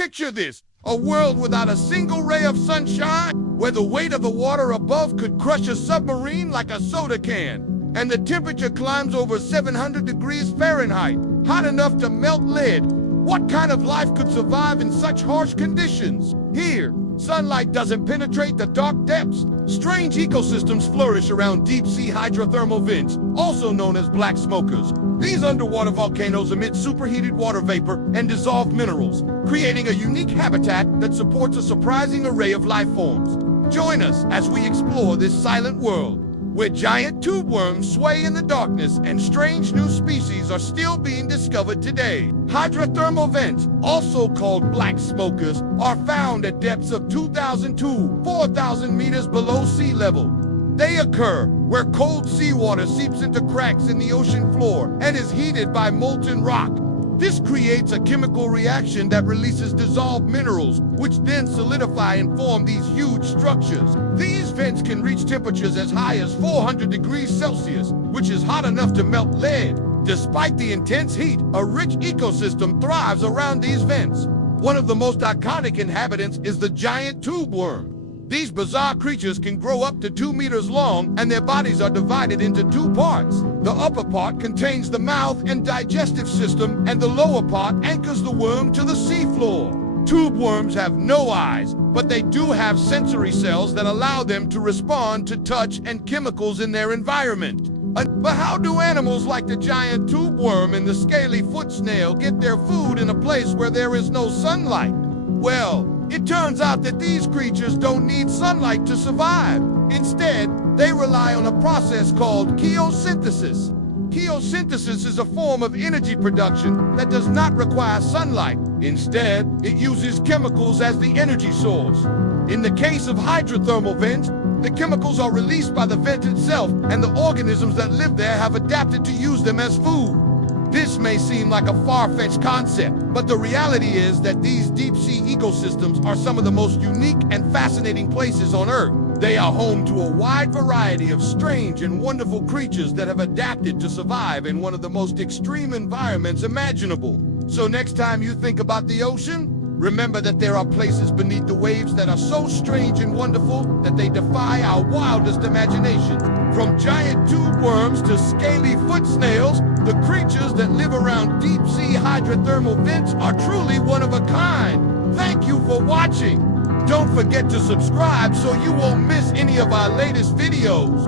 Picture this, a world without a single ray of sunshine, where the weight of the water above could crush a submarine like a soda can, and the temperature climbs over 700 degrees Fahrenheit, hot enough to melt lead. What kind of life could survive in such harsh conditions? Here, sunlight doesn't penetrate the dark depths. Strange ecosystems flourish around deep-sea hydrothermal vents, also known as black smokers. These underwater volcanoes emit superheated water vapor and dissolved minerals, creating a unique habitat that supports a surprising array of life forms. Join us as we explore this silent world, where giant tube worms sway in the darkness and strange new species are still being discovered today. Hydrothermal vents, also called black smokers, are found at depths of 2,000 to 4,000 meters below sea level. They occur where cold seawater seeps into cracks in the ocean floor and is heated by molten rock. This creates a chemical reaction that releases dissolved minerals, which then solidify and form these huge structures. These vents can reach temperatures as high as 400 degrees Celsius, which is hot enough to melt lead. Despite the intense heat, a rich ecosystem thrives around these vents. One of the most iconic inhabitants is the giant tube worm. These bizarre creatures can grow up to 2 meters long, and their bodies are divided into two parts. The upper part contains the mouth and digestive system, and the lower part anchors the worm to the seafloor. Tube worms have no eyes, but they do have sensory cells that allow them to respond to touch and chemicals in their environment. But how do animals like the giant tube worm and the scaly foot snail get their food in a place where there is no sunlight? Well, it turns out that these creatures don't need sunlight to survive. Instead, they rely on a process called chemosynthesis. Chemosynthesis is a form of energy production that does not require sunlight. Instead, it uses chemicals as the energy source. In the case of hydrothermal vents, the chemicals are released by the vent itself, and the organisms that live there have adapted to use them as food. This may seem like a far-fetched concept, but the reality is that these deep-sea ecosystems are some of the most unique and fascinating places on Earth. They are home to a wide variety of strange and wonderful creatures that have adapted to survive in one of the most extreme environments imaginable. So next time you think about the ocean, remember that there are places beneath the waves that are so strange and wonderful that they defy our wildest imagination. From giant tube worms to scaly foot snails, the creatures that live around deep-sea hydrothermal vents are truly one of a kind. Thank you for watching. Don't forget to subscribe so you won't miss any of our latest videos.